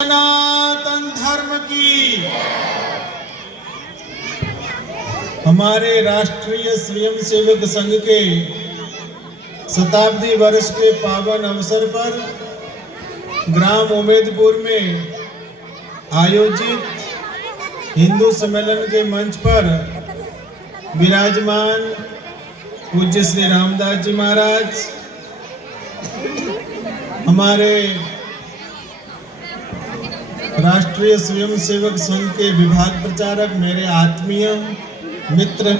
सनातन धर्म की। हमारे राष्ट्रीय स्वयंसेवक संघ के शताब्दी वर्ष के पावन अवसर पर ग्राम उमेदपुर में आयोजित हिंदू सम्मेलन के मंच पर विराजमान पूज्य श्री रामदास जी महाराज, हमारे राष्ट्रीय स्वयंसेवक संघ के विभाग प्रचारक, मेरे आत्मीय मित्र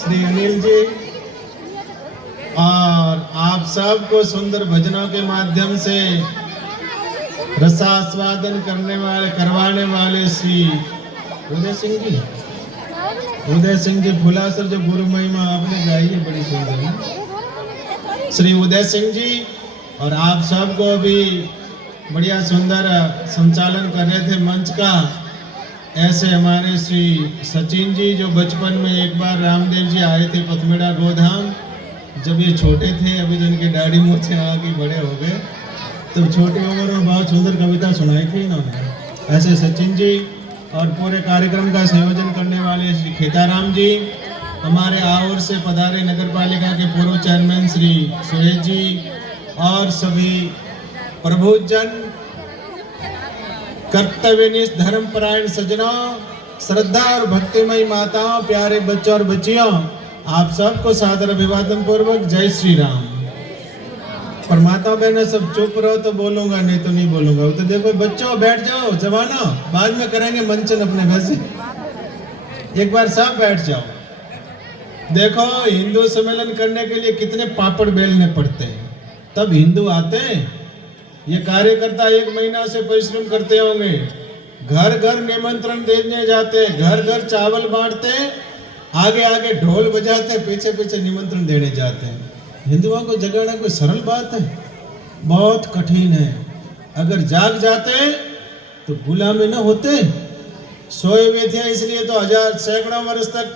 श्री अनिल जी, और आप सबको सुंदर भजनों के माध्यम से रसास्वादन करवाने वाले श्री उदय सिंह जी फुलासर, जो गुरु महिमा आपने गाई है बड़ी सुंदर है, श्री उदय सिंह जी, और आप सबको भी बढ़िया सुंदर संचालन कर रहे थे मंच का। ऐसे हमारे श्री सचिन जी, जो बचपन में एक बार रामदेव जी आए थे पथमेड़ा गोधाम, जब ये छोटे थे, अभी तो इनकी दाढ़ी मूछें आगे बड़े हो गए, तो छोटी उम्र में बहुत सुंदर कविता सुनाई थी इन्होंने। ऐसे सचिन जी, और पूरे कार्यक्रम का संयोजन करने वाले श्री खेताराम जी, हमारे आवर से पधारे नगर पालिका के पूर्व चेयरमैन श्री सुरेश जी, और सभी प्रभुजन, कर्तव्यनिष्ठ धर्मपरायण सज्जनों, श्रद्धा और भक्तिमयी माताओं, प्यारे बच्चों और बच्चियों, आप सबको सादर अभिवादन पूर्वक जय श्री राम। पर माता बहनें सब चुप रहो तो बोलूंगा, नहीं तो नहीं बोलूंगा। तो देखो बच्चों बैठ जाओ, जवानों बाद में करेंगे मंचन अपने घर से, एक बार सब बैठ जाओ। देखो हिंदू सम्मेलन करने के लिए कितने पापड़ बेलने पड़ते हैं, तब हिंदू आते हैं। ये कार्यकर्ता एक महीना से परिश्रम करते होंगे, घर घर निमंत्रण देने जाते, घर घर चावल बांटते, आगे आगे ढोल बजाते, पीछे पीछे निमंत्रण देने जाते हैं। हिंदुओं को जगाना कोई सरल बात है? बहुत कठिन है। अगर जाग जाते तो गुलामी न होते। सोए हुए थे इसलिए तो सैकड़ों वर्ष तक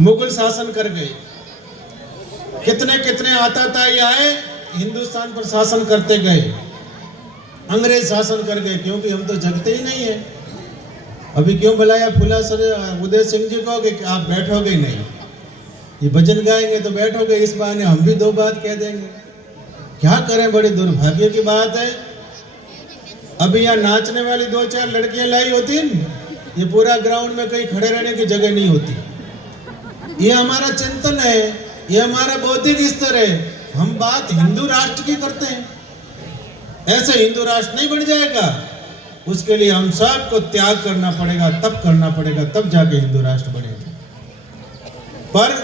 मुगल शासन कर गए। कितने कितने आताताई आए, हिंदुस्तान पर शासन करते गए, अंग्रेज शासन कर गए, क्योंकि हम तो जगते ही नहीं है। अभी क्यों बुलाया फुलासर उदय सिंह जी को कि आप बैठोगे नहीं, ये भजन गाएंगे तो बैठोगे, इस बहाने हम भी दो बात कह देंगे। क्या करें, बड़ी दुर्भाग्य की बात है। अभी यहाँ नाचने वाली दो चार लड़कियां लाई होती, ये पूरा ग्राउंड में कहीं खड़े रहने की जगह नहीं होती। ये हमारा चिंतन है, ये हमारा बौद्धिक स्तर है। हम बात हिंदू राष्ट्र की करते हैं, ऐसे हिंदू राष्ट्र नहीं बन जाएगा। उसके लिए हम सबको त्याग करना पड़ेगा, तब करना पड़ेगा, तब जाके हिंदू राष्ट्र बनेगा। पर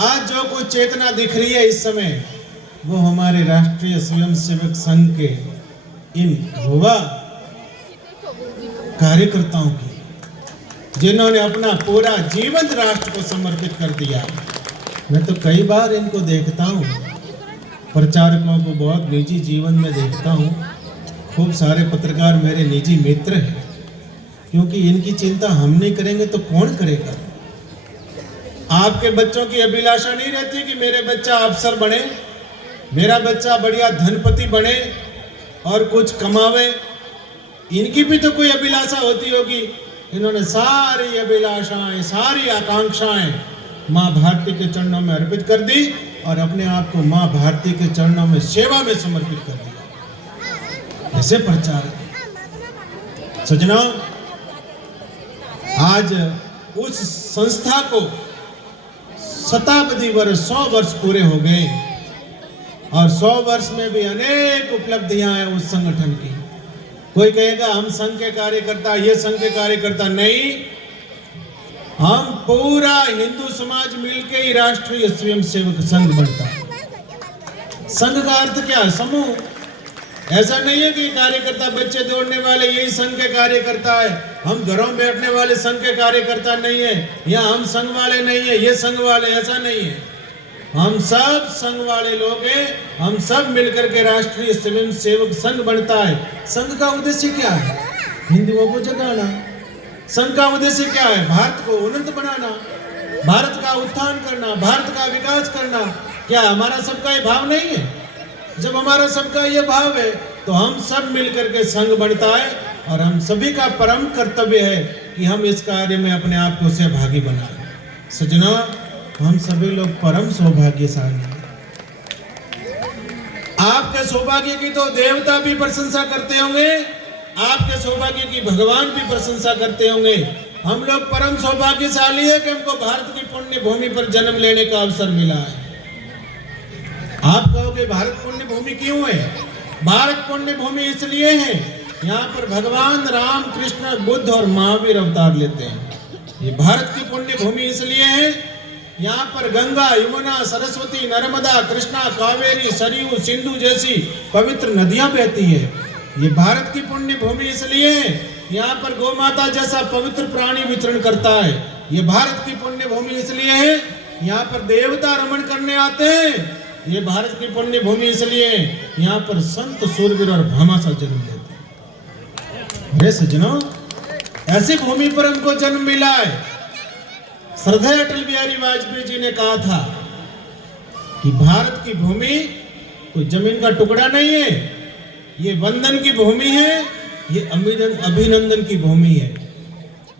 आज जो कुछ चेतना दिख रही है इस समय, वो हमारे राष्ट्रीय स्वयंसेवक संघ के इन युवा कार्यकर्ताओं की, जिन्होंने अपना पूरा जीवन राष्ट्र को समर्पित कर दिया। मैं तो कई बार इनको देखता हूँ, प्रचारकों को बहुत निजी जीवन में देखता हूँ। खूब सारे पत्रकार मेरे निजी मित्र हैं, क्योंकि इनकी चिंता हम नहीं करेंगे तो कौन करेगा। आपके बच्चों की अभिलाषा नहीं रहती कि मेरे बच्चा अफसर बने, मेरा बच्चा बढ़िया धनपति बने और कुछ कमावे। इनकी भी तो कोई अभिलाषा होती होगी। इन्होंने सारी अभिलाषाएं, सारी आकांक्षाएं माँ भारती के चरणों में अर्पित कर दी और अपने आप को माँ भारती के चरणों में सेवा में समर्पित कर दिया। ऐसे प्रचार सज्जनों, आज उस संस्था को शताब्दी वर्ष, 100 वर्ष पूरे हो गए, और 100 वर्ष में भी अनेक उपलब्धियां हैं उस संगठन की। कोई कहेगा हम संघ के कार्यकर्ता, ये संघ के कार्यकर्ता नहीं, हम पूरा हिंदू समाज मिलके ही राष्ट्रीय स्वयंसेवक संघ बनता है। संघ का अर्थ क्या है? समूह। ऐसा नहीं है कि कार्यकर्ता बच्चे दौड़ने वाले यही संघ के कार्यकर्ता है, हम घरों में बैठने वाले संघ के कार्यकर्ता नहीं है, या हम संघ वाले नहीं है, ये संघ वाले, ऐसा नहीं है। हम सब संघ वाले लोग हैं, हम सब मिलकर के राष्ट्रीय स्वयंसेवक संघ बनता है। संघ का उद्देश्य क्या है? हिंदुओं को जगाना। संघ का उद्देश्य क्या है? भारत को उन्नत बनाना, भारत का उत्थान करना, भारत का विकास करना। क्या हमारा सबका ये भाव नहीं है? जब हमारा सबका ये भाव है तो हम सब मिलकर के संघ बनता है और हम सभी का परम कर्तव्य है कि हम इस कार्य में अपने आप को सहभागी बनाएं। सजना, हम सभी लोग परम सौभाग्यशाली हैं। आपके सौभाग्य की तो देवता भी प्रशंसा करते होंगे, आपके सौभाग्य की भगवान भी प्रशंसा करते होंगे। हम लोग परम सौभाग्यशाली है कि हमको भारत की पुण्य भूमि पर जन्म लेने का अवसर मिला है। आप कहोगे भारत पुण्य भूमि क्यों है? भारत पुण्य भूमि इसलिए है, यहाँ पर भगवान राम, कृष्ण, बुद्ध और महावीर अवतार लेते हैं। ये भारत की पुण्य भूमि इसलिए है, यहाँ पर गंगा, यमुना, सरस्वती, नर्मदा, कृष्णा, कावेरी, सरयू, सिंधु जैसी पवित्र नदियां बहती है। ये भारत की पुण्य भूमि इसलिए है, यहाँ पर गौ माता जैसा पवित्र प्राणी विचरण करता है। ये भारत की पुण्य भूमि इसलिए है, यहाँ पर देवता रमण करने आते हैं। ये भारत की पुण्य भूमि इसलिए यहाँ पर संत, सूरवीर और भामाशाह जन्म लेते हैं। अरे सज्जनों, ऐसी भूमि पर हमको जन्म मिला है। श्रद्धेय अटल बिहारी वाजपेयी जी ने कहा था कि भारत की भूमि कोई जमीन का टुकड़ा नहीं है, ये वंदन की भूमि है, ये अभिनंदन की भूमि है,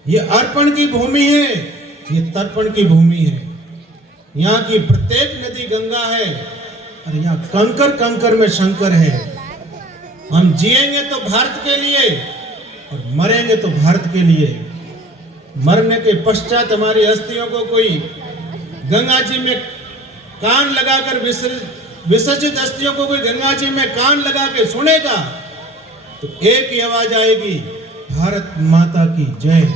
ये अर्पण की भूमि है, ये तर्पण की भूमि है। यहाँ की प्रत्येक नदी गंगा है और यहाँ कंकर कंकर में शंकर है। हम जिएंगे तो भारत के लिए और मरेंगे तो भारत के लिए। मरने के पश्चात हमारी अस्थियों को कोई गंगा जी में कान लगाकर विसर्जित अस्थियों को कोई गंगा जी में कान लगा के सुनेगा तो एक ही आवाज आएगी, भारत माता की जय।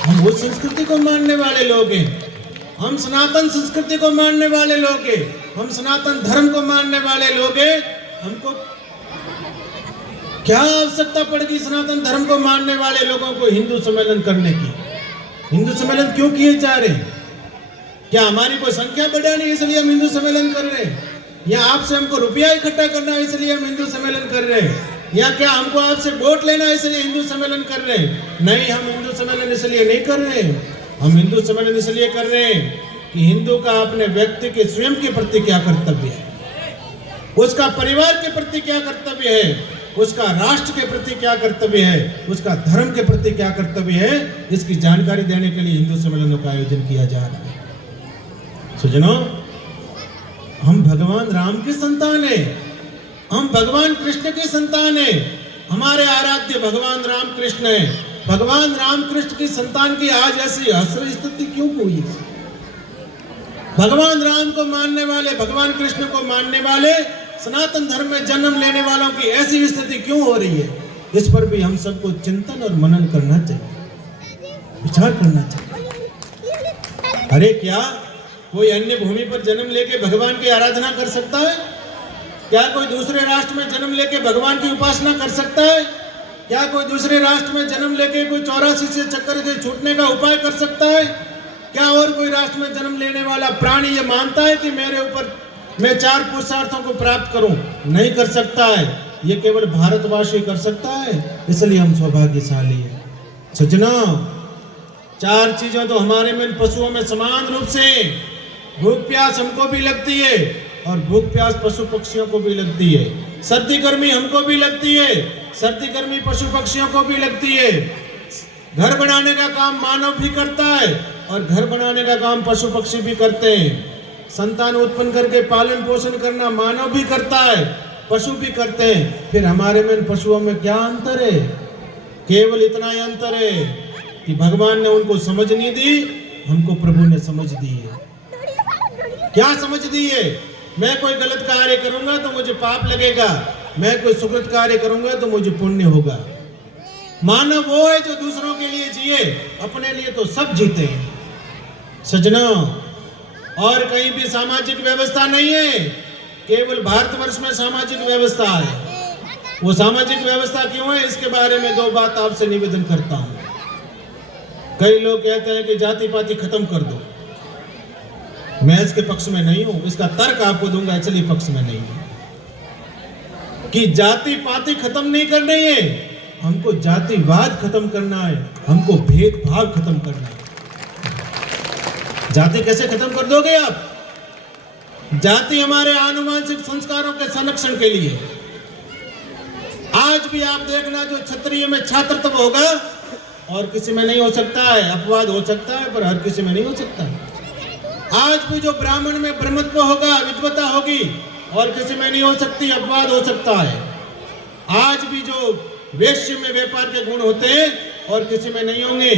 हम उस संस्कृति को मानने वाले लोग हैं, हम सनातन संस्कृति को मानने वाले लोग हैं, हम सनातन धर्म को मानने वाले लोग हैं। हमको क्या आवश्यकता पड़ेगी सनातन धर्म को मानने वाले लोगों को हिंदू सम्मेलन करने की? हिंदू सम्मेलन क्यों किए जा रहे हैं? क्या हमारी कोई संख्या बढ़ानी है इसलिए हम हिंदू सम्मेलन कर रहे हैं? या आपसे हमको रुपया इकट्ठा करना है इसलिए हम हिंदू सम्मेलन कर रहे हैं? या क्या हमको आपसे वोट लेना है इसलिए हिंदू सम्मेलन कर रहे हैं? नहीं, हम हिंदू सम्मेलन इसलिए नहीं कर रहे हैं। हम हिंदू सम्मेलन इसलिए कर रहे हैं कि हिंदू का अपने व्यक्ति के स्वयं के प्रति क्या कर्तव्य है, उसका परिवार के प्रति क्या कर्तव्य है, उसका राष्ट्र के प्रति क्या कर्तव्य है, उसका धर्म के प्रति क्या कर्तव्य है, इसकी जानकारी देने के लिए हिंदू सम्मेलनों का आयोजन किया जा रहा है। सुजनों, हम भगवान राम की संतान है, हम भगवान कृष्ण की संतान है। हमारे आराध्य भगवान राम कृष्ण है। भगवान राम कृष्ण की संतान की आज ऐसी हसरी स्थिति क्यों हुई? भगवान राम को मानने वाले, भगवान कृष्ण को मानने वाले, सनातन धर्म में जन्म लेने वालों की ऐसी स्थिति क्यों हो रही है? इस पर भी हम सबको चिंतन और मनन करना चाहिए, विचार करना चाहिए। अरे क्या कोई अन्य भूमि पर जन्म लेके भगवान की आराधना कर सकता है? क्या कोई दूसरे राष्ट्र में जन्म लेके भगवान की उपासना कर सकता है? क्या कोई दूसरे राष्ट्र में जन्म लेके कोई 84 से चक्कर से छूटने का उपाय कर सकता है? क्या और कोई राष्ट्र में जन्म लेने वाला प्राणी ये मानता है कि मेरे ऊपर मैं 4 पुरुषार्थों को प्राप्त करूं? नहीं कर सकता है। ये केवल भारतवासी कर सकता है, इसलिए हम सौभाग्यशाली हैं। सज्जनों, 4 चीजों तो हमारे में पशुओं में समान रूप से, भूख प्यास हमको भी लगती है और भूख प्यास पशु पक्षियों को भी लगती है। सर्दी गर्मी हमको भी लगती है, सर्दी गर्मी पशु पक्षियों को भी लगती है। घर बनाने का काम मानव भी करता है और घर बनाने का काम पशु पक्षी भी करते हैं। संतान उत्पन्न करके पालन पोषण करना मानव भी करता है, पशु भी करते हैं। फिर हमारे में पशुओं में क्या अंतर है? केवल इतना ही अंतर है कि भगवान ने उनको समझ नहीं दी, हमको प्रभु ने समझ दी है। क्या समझ दी है? मैं कोई गलत कार्य करूंगा तो मुझे पाप लगेगा, मैं कोई सुकृत कार्य करूंगा तो मुझे पुण्य होगा। मानव वो है जो दूसरों के लिए जिए, अपने लिए तो सब जीते हैं। सज्जनों, और कहीं भी सामाजिक व्यवस्था नहीं है, केवल भारतवर्ष में सामाजिक व्यवस्था है। वो सामाजिक व्यवस्था क्यों है, इसके बारे में 2 बात आपसे निवेदन करता हूं। कई लोग कहते हैं कि जाति पाति खत्म कर दो। मैं इसके पक्ष में नहीं हूं, इसका तर्क आपको दूंगा, इसलिए पक्ष में नहीं हूं कि जाति पाति खत्म नहीं करनी है, हमको जातिवाद खत्म करना है, हमको भेदभाव खत्म करना है। जाति कैसे खत्म कर दोगे आप? जाति हमारे आनुवंशिक संस्कारों के संरक्षण के लिए, आज भी आप देखना जो क्षत्रिय में छात्रत्व होगा और किसी में नहीं हो सकता है, अपवाद हो सकता है पर हर किसी में नहीं हो सकता। आज भी जो ब्राह्मण में ब्रह्मत्व होगा, विद्वता होगी और किसी में नहीं हो सकती, अपवाद हो सकता है। आज भी जो वैश्य में व्यापार के गुण होते हैं और किसी में नहीं होंगे।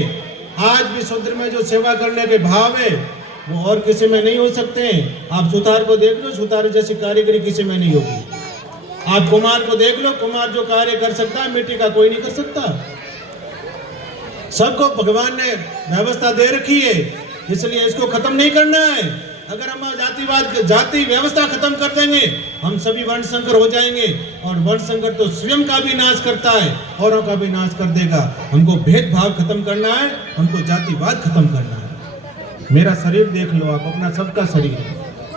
आज भी शूद्र में जो सेवा करने के भाव है वो और किसी में नहीं हो सकते। आप सुतार को देख लो, सुतार जैसी कारीगरी किसी में नहीं होगी। आप कुम्हार को देख लो, कुम्हार जो कार्य कर सकता है मिट्टी का कोई नहीं कर सकता। सबको भगवान ने व्यवस्था दे रखी है, इसलिए इसको खत्म नहीं करना है। अगर हम जातिवाद, जाति व्यवस्था खत्म कर देंगे हम सभी वर्ण संकर हो जाएंगे और वर्ण संकर तो स्वयं का भी नाश करता है, औरों का भी नाश कर देगा। हमको भेदभाव खत्म करना है, हमको जातिवाद खत्म करना है। मेरा शरीर देख लो आप, अपना सबका शरीर है,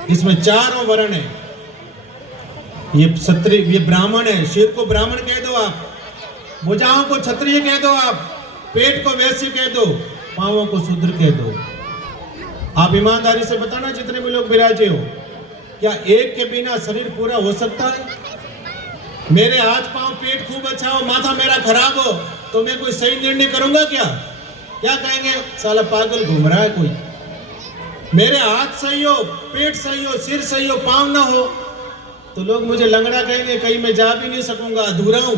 इसमें चारों वर्ण है। ये क्षत्रिय, ये ब्राह्मण है, सिर को ब्राह्मण कह दो आप, भुजाओं को क्षत्रिय कह दो आप, पेट को वैश्य कह दो, पांवों को शूद्र कह दो। आप ईमानदारी से बताना जितने भी लोग विराजे हो, क्या एक के बिना शरीर पूरा हो सकता है? मेरे हाथ पांव पेट खूब अच्छा हो, माथा मेरा खराब हो तो मैं कोई सही निर्णय करूंगा क्या? क्या कहेंगे, साला पागल घूम रहा है कोई। मेरे हाथ सही हो, पेट सही हो, सिर सही हो, पांव ना हो तो लोग मुझे लंगड़ा कहेंगे, कहीं मैं जा भी नहीं सकूंगा, अधूरा हूं।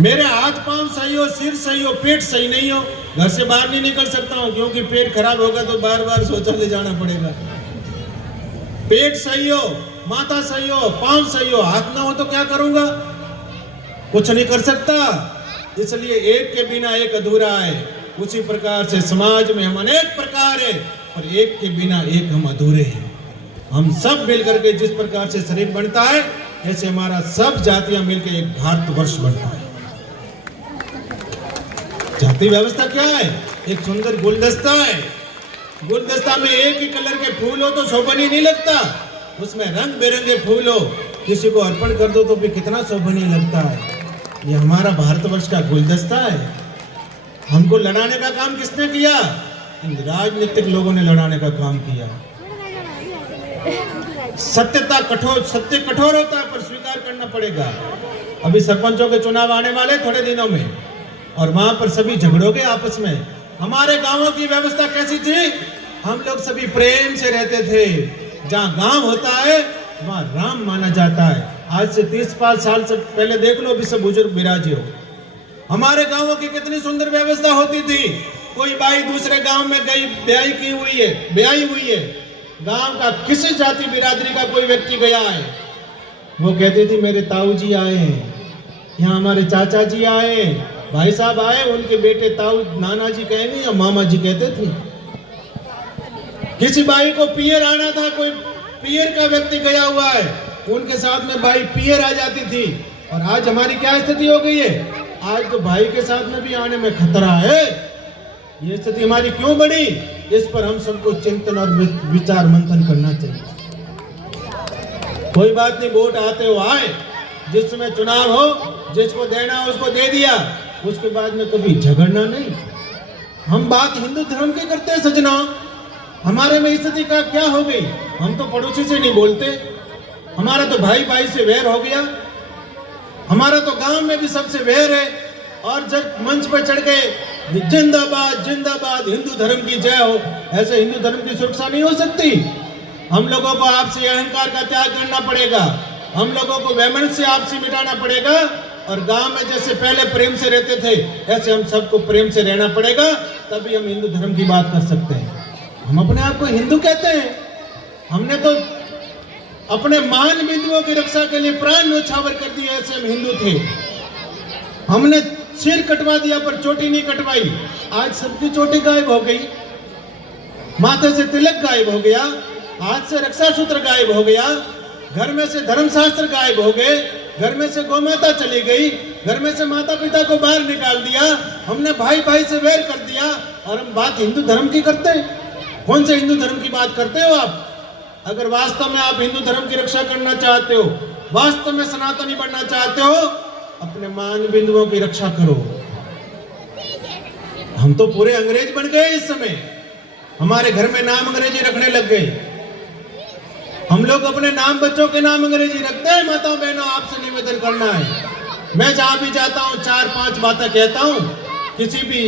मेरे हाथ पांव सही हो, सिर सही हो, पेट सही नहीं हो, घर से बाहर नहीं निकल सकता हूं, क्योंकि पेट खराब होगा तो बार बार शौचालय जाना पड़ेगा। पेट सही हो, माथा सही हो, पांव सही हो, हाथ ना हो तो क्या करूंगा? कुछ नहीं कर सकता। इसलिए एक के बिना एक अधूरा है। उसी प्रकार से समाज में हम अनेक प्रकार है और एक के बिना एक हम अधूरे हैं। हम सब मिलकर के जिस प्रकार से शरीर बनता है, ऐसे हमारा सब जातियां मिलकर एक भारतवर्ष बनता है। जाति व्यवस्था क्या है? एक सुंदर गुलदस्ता है। गुलदस्ता में एक ही कलर के फूल हो तो शोभनीय नहीं लगता, उसमें रंग बिरंगे फूल हो, किसी को अर्पण कर दो तो भी कितना शोभनीय लगता है। ये हमारा भारतवर्ष का गुलदस्ता है। हमको लड़ाने का काम किसने किया? इन राजनीतिक लोगों ने लड़ाने का काम किया। सत्य कठोर होता है पर स्वीकार करना पड़ेगा। अभी सरपंचों के चुनाव आने वाले थोड़े दिनों में और वहां पर सभी झगड़ोगे आपस में। हमारे गांवों की व्यवस्था कैसी थी? हम लोग सभी प्रेम से रहते थे। जहां गांव होता है वहां राम माना जाता है। आज से 30-5 साल से पहले देख लो, अभी सब बुजुर्ग विराजे हो। हमारे गांवों की कितनी सुंदर व्यवस्था होती थी। कोई बाई दूसरे गांव में गई, ब्याही हुई है, गांव का किसी जाति बिरादरी का कोई व्यक्ति गया है, वो कहती थी मेरे ताऊ जी आए हैं, यहाँ हमारे चाचा जी आए, भाई साहब आए, उनके बेटे ताऊ नाना जी कहेंगे या मामा जी कहते थे। किसी बाई को पियर आना था, कोई पियर का व्यक्ति गया हुआ है, उनके साथ में भाई पियर आ जाती थी। और आज हमारी क्या स्थिति हो गई है? आज तो भाई के साथ में भी आने में खतरा है। ये स्थिति हमारी क्यों बनी? इस पर हम सबको चिंतन और विचार मंथन करना चाहिए। कोई बात नहीं, वोट आते हो आए, जिस समय चुनाव हो, जिसको देना उसको दे दिया, उसके बाद में कभी झगड़ना नहीं। हम बात हिंदू धर्म की करते हैं सजना। हमारे में स्थिति का क्या हो गई? हम तो पड़ोसी से नहीं बोलते, हमारा तो भाई भाई से वैर हो गया, हमारा तो गांव में भी सबसे वैर है। और जब मंच पर चढ़ गए जिंदाबाद जिंदाबाद हिंदू धर्म की जय हो, ऐसे हिंदू धर्म की सुरक्षा नहीं हो सकती। हम लोगों को आपसी अहंकार का त्याग करना पड़ेगा, हम लोगों को वैमनस्य आपसी मिटाना पड़ेगा। और गांव में जैसे पहले प्रेम से रहते थे, ऐसे हम सबको प्रेम से रहना पड़ेगा, तभी हम हिंदू धर्म की बात कर सकते हैं। हम अपने आप को हिंदू कहते हैं, हमने तो अपने महान बिंदुओं की रक्षा के लिए प्राण न्यौछावर कर दिया, ऐसे हम हिंदू थे। हमने सिर कटवा दिया पर चोटी नहीं कटवाई। आज सबकी चोटी गायब हो गई, माथे से तिलक गायब हो गया, हाथ से रक्षा सूत्र गायब हो गया, घर में से धर्मशास्त्र गायब हो गए, घर में से गौमाता चली गई, घर में से माता पिता को बाहर निकाल दिया, हमने भाई भाई से वैर कर दिया। और हम बात हिंदू धर्म की करते हैं। कौन से हिंदू धर्म की बात करते हो आप? अगर वास्तव में आप हिंदू धर्म की रक्षा करना चाहते हो, वास्तव में सनातनी बनना चाहते हो, अपने मान बिंदुओं की रक्षा करो। हम तो पूरे अंग्रेज बन गए इस समय, हमारे घर में नाम अंग्रेजी रखने लग गए। हम लोग अपने नाम बच्चों के नाम अंग्रेजी रखते हैं। माताओं बहनों, आपसे निवेदन करना है, मैं जहाँ भी जाता हूँ 4-5 बातें कहता हूँ। किसी भी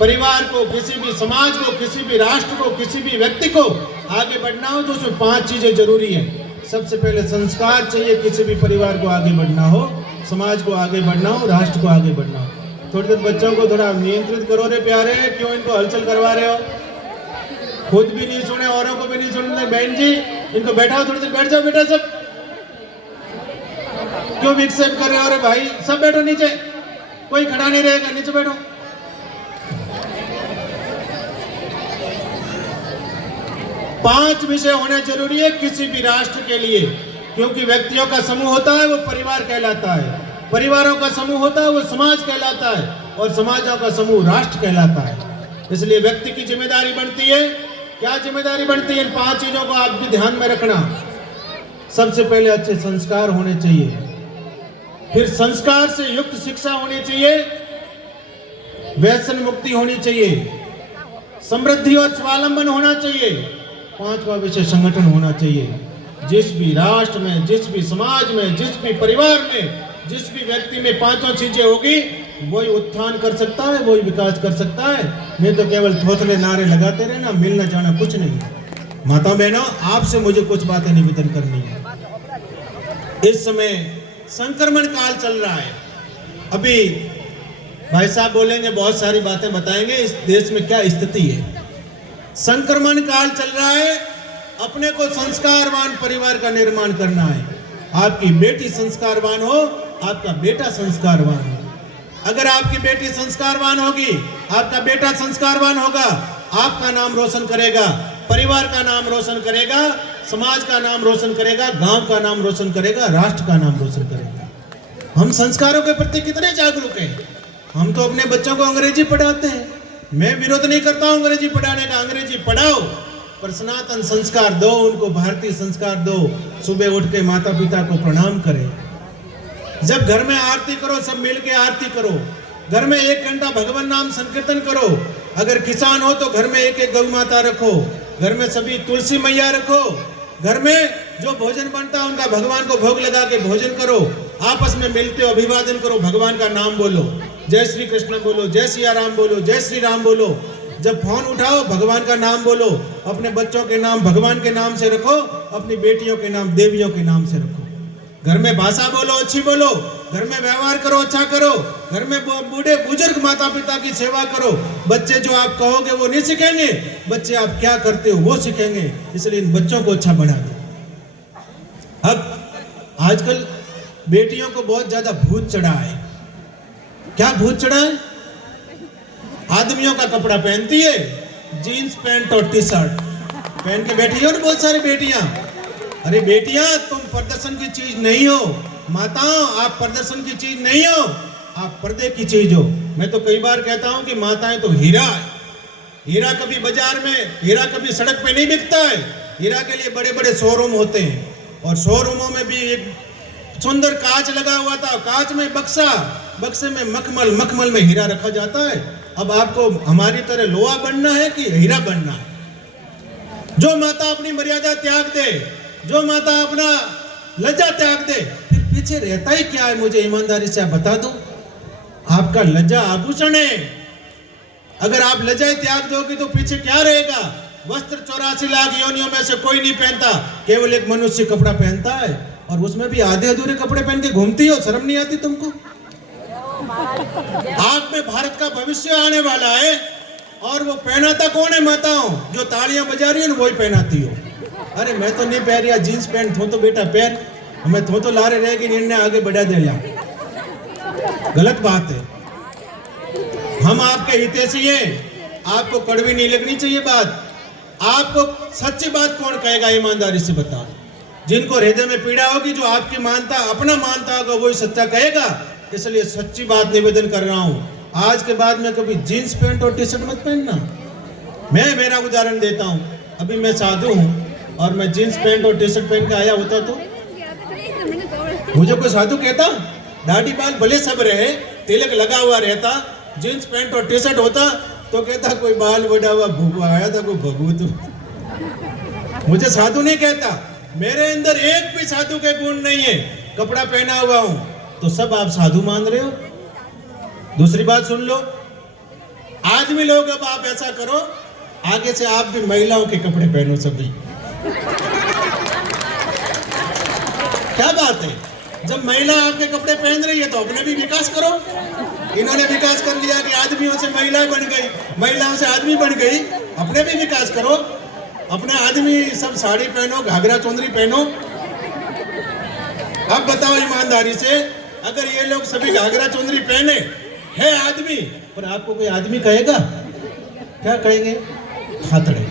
परिवार को, किसी भी समाज को, किसी भी राष्ट्र को, किसी भी व्यक्ति को आगे बढ़ना हो तो उसमें 5 चीजें जरूरी हैं। सबसे पहले संस्कार चाहिए। किसी भी परिवार को आगे बढ़ना हो, समाज को आगे बढ़ना हो, राष्ट्र को आगे बढ़ना हो। थोड़ी देर बच्चों को थोड़ा नियंत्रित करो रे प्यारे, क्यों इनको हलचल करवा रहे हो? खुद भी नहीं सुने, औरों को भी नहीं सुनते। बहन जी, इनको बैठाओ, थोड़ी देर बैठ जाओ बेटा। सब क्यों विक्षेप कर रहे हो? अरे भाई सब बैठो नीचे, कोई खड़ा नहीं रहेगा, नीचे बैठो। पांच विषय होने जरूरी है किसी भी राष्ट्र के लिए, क्योंकि व्यक्तियों का समूह होता है वो परिवार कहलाता है, परिवारों का समूह होता है वो समाज कहलाता है, और समाजों का समूह राष्ट्र कहलाता है। इसलिए व्यक्ति की जिम्मेदारी बनती है। क्या जिम्मेदारी बनती है? इन 5 चीजों को आप भी ध्यान में रखना। सबसे पहले अच्छे संस्कार होने चाहिए, फिर संस्कार से युक्त शिक्षा होनी चाहिए, व्यसन मुक्ति होनी चाहिए, समृद्धि और स्वावलंबन होना चाहिए, 5वां विषय संगठन होना चाहिए। जिस भी राष्ट्र में, जिस भी समाज में, जिस भी परिवार में, जिस भी व्यक्ति में 5 चीजें होगी, वही उत्थान कर सकता है, वही विकास कर सकता है। नहीं तो केवल थोथले नारे लगाते रहना, मिलना जाना कुछ नहीं। माता बहनों, आपसे मुझे कुछ बातें निवेदन करनी है। इस समय संक्रमण काल चल रहा है। अभी भाई साहब बोलेंगे, बहुत सारी बातें बताएंगे इस देश में क्या स्थिति है। संक्रमण काल चल रहा है, अपने को संस्कारवान परिवार का निर्माण करना है। आपकी बेटी संस्कारवान हो, आपका बेटा संस्कारवान हो। अगर आपकी बेटी संस्कारवान होगी, आपका बेटा संस्कारवान होगा, आपका नाम रोशन करेगा, परिवार का नाम रोशन करेगा, समाज का नाम रोशन करेगा, गांव का नाम रोशन करेगा, राष्ट्र का नाम रोशन करेगा। हम संस्कारों के प्रति कितने जागरूक हैं? हम तो अपने बच्चों को अंग्रेजी पढ़ाते हैं। मैं विरोध नहीं करता हूं अंग्रेजी पढ़ाने का, अंग्रेजी पढ़ाओ, पर सनातन संस्कार दो उनको, भारतीय संस्कार दो। सुबह उठ के माता पिता को प्रणाम करें। जब घर में आरती करो, सब मिल के आरती करो। घर में 1 घंटा भगवान नाम संकीर्तन करो। अगर किसान हो तो घर में 1-1 गौ माता रखो, घर में सभी तुलसी मैया रखो। घर में जो भोजन बनता है उनका भगवान को भोग लगा के भोजन करो। आपस में मिलते हो, अभिवादन करो, भगवान का नाम बोलो, जय श्री कृष्ण बोलो, जय सिया राम बोलो, जय श्री राम बोलो। जब फोन उठाओ भगवान का नाम बोलो। अपने बच्चों के नाम भगवान के नाम से रखो, अपनी बेटियों के नाम देवियों के नाम से रखो। घर में भाषा बोलो, अच्छी बोलो। घर में व्यवहार करो, अच्छा करो। घर में बूढ़े बुजुर्ग माता पिता की सेवा करो। बच्चे जो आप कहोगे वो नहीं सीखेंगे, बच्चे आप क्या करते हो वो सीखेंगे। इसलिए इन बच्चों को अच्छा बना दो। अब आजकल बेटियों को बहुत ज्यादा भूत चढ़ा है। क्या भूत चढ़ा है? आदमियों का कपड़ा पहनती है, जीन्स पैंट और टी शर्ट पहन के बैठी हो ना बहुत सारी बेटियां। अरे बेटियां, तुम प्रदर्शन की चीज नहीं हो। माताओं, आप प्रदर्शन की चीज नहीं हो, आप पर्दे की चीज हो। मैं तो कई बार कहता हूं कि माताएं तो हीरा है। हीरा कभी बाजार में, हीरा कभी सड़क पे नहीं बिकता है। हीरा के लिए बड़े बड़े शोरूम होते हैं, और शोरूमों में भी एक सुंदर कांच लगा हुआ था, कांच में बक्सा, बक्से में मखमल में हीरा रखा जाता है। अब आपको हमारी तरह लोहा बनना है कि हीरा बनना है? जो माता अपनी मर्यादा त्याग दे, जो माता अपना लज्जा त्याग दे, फिर पीछे रहता ही क्या है? मुझे ईमानदारी से आप बता दो। आपका लज्जा आभूषण है। अगर आप लज्जा त्याग दोगे तो पीछे क्या रहेगा? वस्त्र 84 लाख योनियों में से कोई नहीं पहनता, केवल एक मनुष्य कपड़ा पहनता है, और उसमें भी आधे अधूरे कपड़े पहन के घूमती हो। शर्म नहीं आती तुमको? आप में भारत का भविष्य आने वाला है, और वो पहनाता कौन है? माताओं जो तालियां बजा रही है ना, वही पहनाती हो। अरे मैं तो नहीं पहन रहा जींस पैंट, तो बेटा पहन, हमें तो लारे रहेगी, निर्णय आगे बढ़ा देगा। गलत बात है। हम आपके हितैषी हैं, आपको कड़वी नहीं लगनी चाहिए बात। आपको सच्ची बात कौन कहेगा? ईमानदारी से बताओ। जिनको हृदय में पीड़ा होगी, जो आपकी मानता, अपना मानता होगा, वही सच्चा कहेगा। इसलिए सच्ची बात निवेदन कर रहा हूं, आज के बाद में कभी जीन्स पैंट और टी शर्ट मत पहनना। मैं मेरा उदाहरण देता हूं। अभी मैं साधु हूं, और मैं जीन्स पैंट और टी शर्ट पहन के आया होता तो मुझे कोई साधु कहता? दाढ़ी बाल भले सब रहे, तिलक लगा हुआ रहता, जीन्स पैंट और टी शर्ट होता तो कहता कोई बाल बड़ा हुआ भूखा आया था, कोई भगवत। मुझे साधु नहीं कहता। मेरे अंदर एक भी साधु के गुण नहीं है, कपड़ा पहना हुआ हूं तो सब आप साधु मान रहे हो। दूसरी बात सुन लो, आदमी लोग अब आप ऐसा करो, आगे से आप भी महिलाओं के कपड़े पहनो सभी। क्या बात है, जब महिला आपके कपड़े पहन रही है तो अपने भी विकास करो। इन्होंने विकास कर लिया कि आदमियों से महिला बन गई, महिलाओं से आदमी बन गई, अपने भी विकास करो। अपने आदमी सब साड़ी पहनो, घाघरा चुंदरी पहनो। अब बताओ ईमानदारी से, अगर ये लोग सभी घाघरा चुंदरी पहने है आदमी, पर आपको कोई आदमी कहेगा? क्या कहेंगे? खातड़े।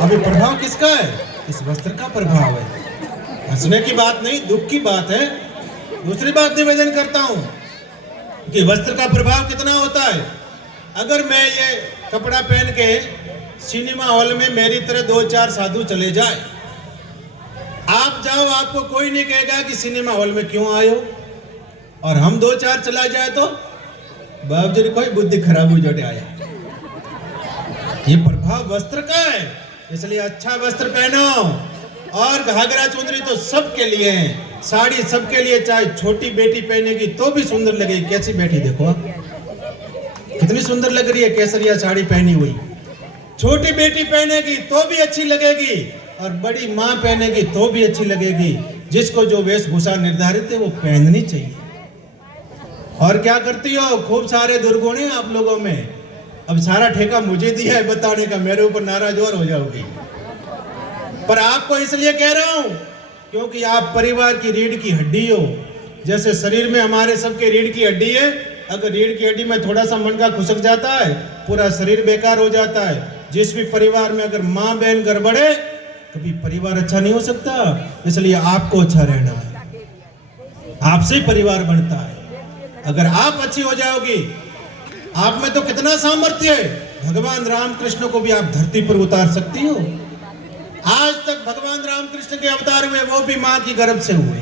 अभी प्रभाव किसका है? इस वस्त्र का प्रभाव है। हंसने की बात नहीं, दुख की बात है। दूसरी बात निवेदन करता हूं कि वस्त्र का प्रभाव कितना होता है। अगर मैं ये कपड़ा पहन के सिनेमा हॉल में मेरी तरह 2-4 साधु चले जाए, आप जाओ, आपको कोई नहीं कहेगा कि सिनेमा हॉल में क्यों आए हो। और हम 2-4 चला जाए तो बाप जी कोई बुद्धि खराब हो जाए आया। ये प्रभाव वस्त्र का है, इसलिए अच्छा वस्त्र पहनो। और घाघरा चुंदरी तो सबके लिए है, साड़ी सबके लिए, चाहे छोटी बेटी पहनेगी तो भी सुंदर लगेगी। कैसी बेटी देखो आप, कितनी सुंदर लग रही है, केसरिया साड़ी पहनी हुई। छोटी बेटी पहनेगी तो भी अच्छी लगेगी, और बड़ी माँ पहनेगी तो भी अच्छी लगेगी। जिसको जो वेशभूषा निर्धारित है वो पहननी चाहिए। और क्या करती हो, खूब सारे दुर्गुण हैं आप लोगों में। अब सारा ठेका मुझे दिया है बताने का, मेरे ऊपर नाराज और हो जाओगी। पर आपको इसलिए कह रहा हूं क्योंकि आप परिवार की रीढ़ की हड्डी हो। जैसे शरीर में हमारे सबके रीढ़ की हड्डी है, अगर रीढ़ की हड्डी में थोड़ा सा मन का खुसक जाता है, पूरा शरीर बेकार हो जाता है। जिस भी परिवार में अगर माँ बहन गड़बड़े, कभी परिवार अच्छा नहीं हो सकता। इसलिए आपको अच्छा रहना है, आपसे ही परिवार बनता है। अगर आप अच्छी हो जाओगी, आप में तो कितना सामर्थ्य है, भगवान रामकृष्ण को भी आप धरती पर उतार सकती हो। आज तक भगवान रामकृष्ण के अवतार हुए, वो भी माँ की गर्भ से हुए।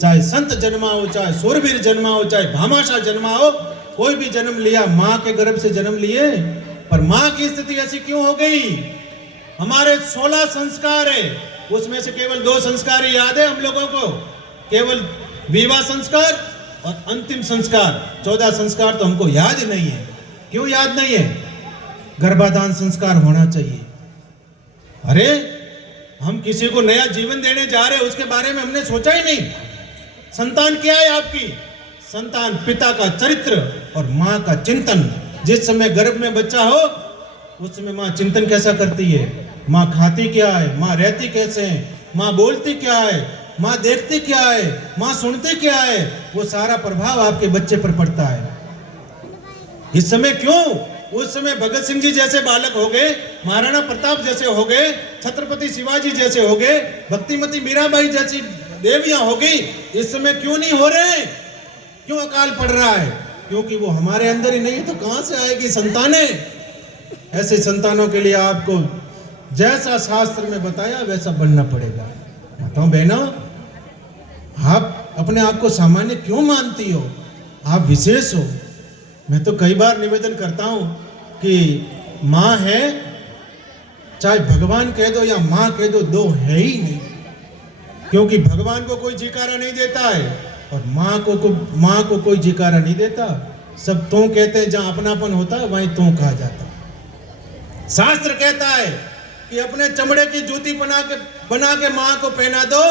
चाहे संत जन्मा हो, चाहे सूरवीर जन्मा हो, चाहे भामाशाह जन्मा हो, कोई भी जन्म लिया माँ के गर्भ से जन्म लिए। पर माँ की स्थिति ऐसी क्यों हो गई? हमारे 16 संस्कार है, उसमें से केवल 2 संस्कार याद है हम लोगों को, केवल विवाह संस्कार और अंतिम संस्कार। 14 संस्कार तो हमको याद नहीं है। क्यों याद नहीं है? गर्भाधान संस्कार होना चाहिए। अरे हम किसी को नया जीवन देने जा रहे हैं, उसके बारे में हमने सोचा ही नहीं। संतान क्या है आपकी? संतान पिता का चरित्र और माँ का चिंतन। जिस समय गर्भ में बच्चा हो, उस समय माँ चिंतन कैसा करती है, माँ खाती क्या है, माँ रहती कैसे है, माँ बोलती क्या है, माँ देखती क्या है, माँ सुनती क्या है, वो सारा प्रभाव आपके बच्चे पर पड़ता है। इस समय क्यों? उस समय भगत सिंह जी जैसे बालक हो गए, महाराणा प्रताप जैसे हो गए, छत्रपति शिवाजी जैसे हो गए, भक्तिमती मीराबाई जैसी देवियां हो गई। इस समय क्यों नहीं हो रहे? क्यों अकाल पड़ रहा है? क्योंकि वो हमारे अंदर ही नहीं है, तो कहां से आएगी संतानें? ऐसे संतानों के लिए आपको जैसा शास्त्र में बताया वैसा बनना पड़ेगा। माताओं बहनों, आप अपने आप को सामान्य क्यों मानती हो? आप विशेष हो। मैं तो कई बार निवेदन करता हूं कि माँ है, चाहे भगवान कह दो या माँ कह दो, 2 है ही नहीं। क्योंकि भगवान को कोई जिकारा नहीं देता है और माँ को कोई जिकारा नहीं देता। सब तू कहते हैं, जहां अपनापन होता है वहीं तू कहा जाता है। शास्त्र कहता है कि अपने चमड़े की जूती बना के माँ को पहना दो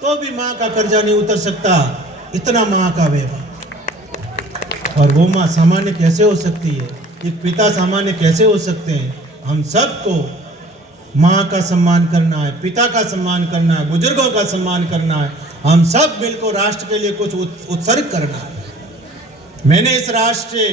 तो भी माँ का कर्जा नहीं उतर सकता। इतना माँ का व्यवहार। और वो माँ सामान्य कैसे हो सकती है? एक पिता सामान्य कैसे हो सकते हैं? हम सबको माँ का सम्मान करना है, पिता का सम्मान करना है, बुजुर्गों का सम्मान करना है। हम सब मिलकर राष्ट्र के लिए कुछ उत्सर्ग करना है। मैंने इस राष्ट्र से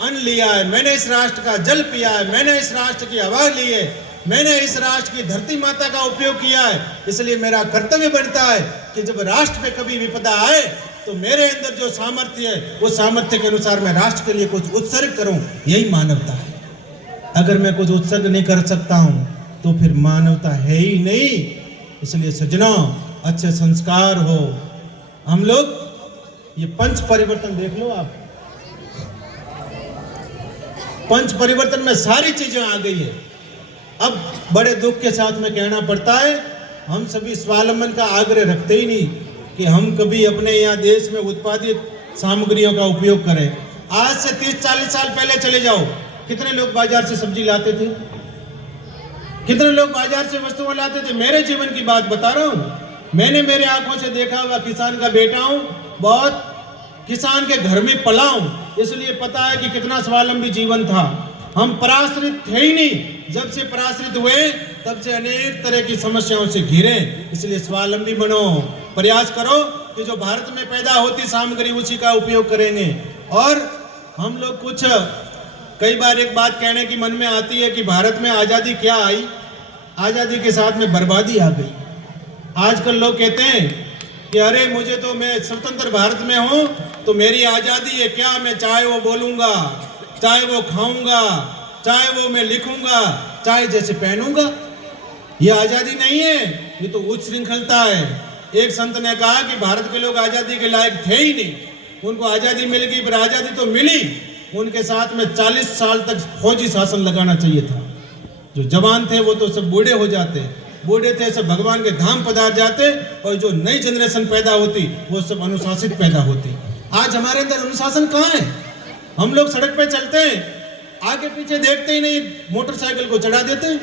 अन्न लिया है, मैंने इस राष्ट्र का जल पिया है, मैंने इस राष्ट्र की हवा ली है, मैंने इस राष्ट्र की धरती माता का उपयोग किया है। इसलिए मेरा कर्तव्य बनता है कि जब राष्ट्र पे कभी विपदा आए तो मेरे अंदर जो सामर्थ्य है, वो सामर्थ्य के अनुसार मैं राष्ट्र के लिए कुछ उत्सर्ग करूं। यही मानवता है। अगर मैं कुछ उत्सर्ग नहीं कर सकता हूं तो फिर मानवता है ही नहीं। इसलिए सज्जनों, अच्छे संस्कार हो। हम लोग ये पंच परिवर्तन देख लो आप, पंच परिवर्तन में सारी चीजें आ गई है। अब बड़े दुख के साथ में कहना पड़ता है, हम सभी स्वावलंबन का आग्रह रखते ही नहीं कि हम कभी अपने यहाँ देश में उत्पादित सामग्रियों का उपयोग करें। आज से 30-40 साल पहले चले जाओ, कितने लोग बाजार से सब्जी लाते थे, कितने लोग बाजार से वस्तुएं लाते थे। मेरे जीवन की बात बता रहा हूँ, मैंने मेरे आंखों से देखा हुआ, किसान का बेटा हूँ, बहुत किसान के घर में पला हूँ, इसलिए पता है कि कितना स्वावलंबी जीवन था। हम पराश्रित थे ही नहीं, जब से पराश्रित हुए तब से अनेक तरह की समस्याओं से घिरे। इसलिए स्वावलंबी बनो, प्रयास करो कि जो भारत में पैदा होती सामग्री उसी का उपयोग करेंगे। और हम लोग कुछ कई बार एक बात कहने की मन में आती है कि भारत में आज़ादी क्या आई, आज़ादी के साथ में बर्बादी आ गई। आजकल लोग कहते हैं कि अरे मुझे तो, मैं स्वतंत्र भारत में हूँ तो मेरी आज़ादी है, क्या मैं चाहे वो बोलूँगा, चाहे वो खाऊंगा, चाहे वो मैं लिखूंगा, चाहे जैसे पहनूंगा। ये आज़ादी नहीं है, ये तो उच्च श्रृंखलता है। एक संत ने कहा कि भारत के लोग आज़ादी के लायक थे ही नहीं, उनको आज़ादी मिल गई, पर आज़ादी तो मिली, उनके साथ में 40 साल तक फौजी शासन लगाना चाहिए था। जो जवान थे वो तो सब बूढ़े हो जाते, बूढ़े थे सब भगवान के धाम पधार जाते, और जो नई जनरेशन पैदा होती वो सब अनुशासित पैदा होती। आज हमारे अंदर अनुशासन कहाँ है? हम लोग सड़क पे चलते हैं, आगे पीछे देखते ही नहीं, मोटरसाइकिल को चढ़ा देते हैं।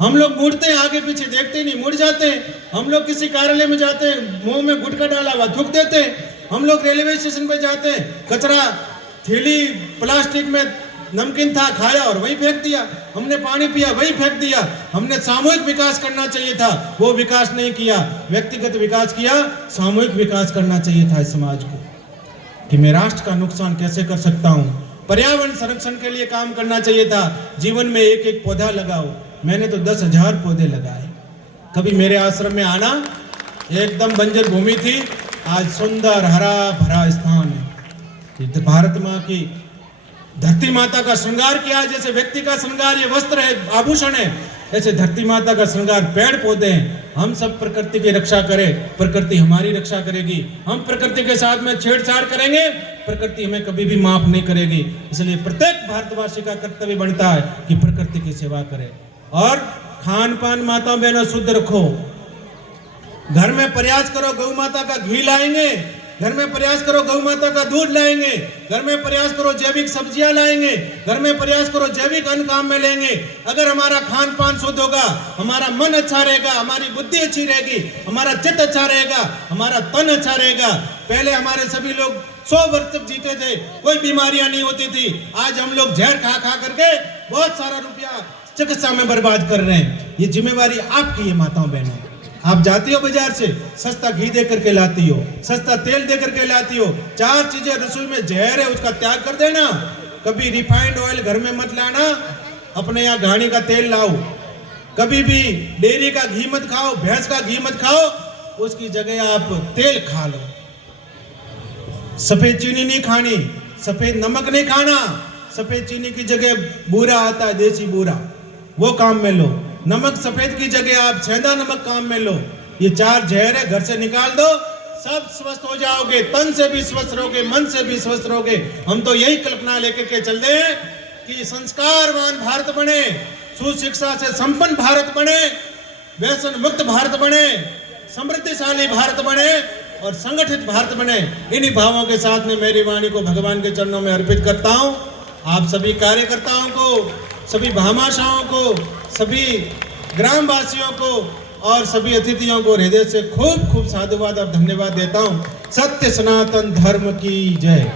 हम लोग मुड़ते हैं, आगे पीछे देखते ही नहीं, मुड़ जाते हैं। हम लोग किसी कार्यालय में जाते हैं, मुंह में गुटखा डाला हुआ थूक देते हैं। हम लोग रेलवे स्टेशन पे जाते हैं, कचरा थैली प्लास्टिक में नमकीन था, खाया और वहीं फेंक दिया। हमने पानी पिया, वहीं फेंक दिया। हमने सामूहिक विकास करना चाहिए था, वो विकास नहीं किया, व्यक्तिगत विकास किया। सामूहिक विकास करना चाहिए था इस समाज को, कि मैं राष्ट्र का नुकसान कैसे कर सकता हूँ। पर्यावरण संरक्षण के लिए काम करना चाहिए था। जीवन में एक एक पौधा लगाओ। मैंने तो 10,000 पौधे लगाए। कभी मेरे आश्रम में आना, एकदम बंजर भूमि थी, आज सुंदर हरा भरा स्थान है। भारत माँ की, धरती माता का श्रृंगार किया। जैसे व्यक्ति का श्रृंगार ये वस्त्र है, आभूषण है, ऐसे धरती माता का श्रृंगार पेड़ पौधे हैं। हम सब प्रकृति की रक्षा करें, प्रकृति हमारी रक्षा करेगी। हम प्रकृति के साथ में छेड़छाड़ करेंगे, प्रकृति हमें कभी भी माफ नहीं करेगी। इसलिए प्रत्येक भारतवासी का कर्तव्य बनता है कि प्रकृति की सेवा करे। और खान पान माताओं बहनों शुद्ध रखो। घर में प्रयास करो गौ माता का घी लाएंगे, घर में प्रयास करो गौ माता का दूध लाएंगे, घर में प्रयास करो जैविक सब्जियां लाएंगे, घर में प्रयास करो जैविक अन्न काम में लेंगे। अगर हमारा खान पान शुद्ध होगा, हमारा मन अच्छा रहेगा, हमारी बुद्धि अच्छी रहेगी, हमारा चित्त अच्छा रहेगा, हमारा तन अच्छा रहेगा। पहले हमारे सभी लोग 100 वर्ष तक जीते थे, कोई बीमारियां नहीं होती थी। आज हम लोग जहर खा खा करके बहुत सारा रुपया चिकित्सा में बर्बाद कर रहे हैं। ये जिम्मेवारी आपकी है माताओं बहनों। आप जाती हो बाजार से, सस्ता घी दे करके लाती हो, सस्ता तेल दे करके लाती हो। 4 चीजें रसोई में जहर है, उसका त्याग कर देना। कभी रिफाइंड ऑयल घर में मत लाना, अपने यहाँ घानी का तेल लाओ। कभी भी डेयरी का घी मत खाओ, भैंस का घी मत खाओ, उसकी जगह आप तेल खा लो। सफेद चीनी नहीं खानी, सफेद नमक नहीं खाना। सफेद चीनी की जगह बूरा आता है, देसी बूरा, वो काम में लो। नमक सफेद की जगह आप सेंधा नमक काम में लो। ये 4 जहर है, घर से निकाल दो, सब स्वस्थ हो जाओगे। तन से भी स्वस्थ रहोगे, मन से भी स्वस्थ रहोगे। हम तो यही कल्पना लेकर के चल रहे हैं कि संस्कारवान भारत बने, सुशिक्षा से संपन्न भारत बने, व्यसन मुक्त भारत बने, समृद्धिशाली भारत बने और संगठित भारत बने। इन्हीं भावों के साथ में मेरी वाणी को भगवान के चरणों में अर्पित करता हूँ। आप सभी कार्यकर्ताओं को, सभी भामाशाहों को, सभी ग्रामवासियों को और सभी अतिथियों को हृदय से खूब खूब साधुवाद और धन्यवाद देता हूँ। सत्य सनातन धर्म की जय।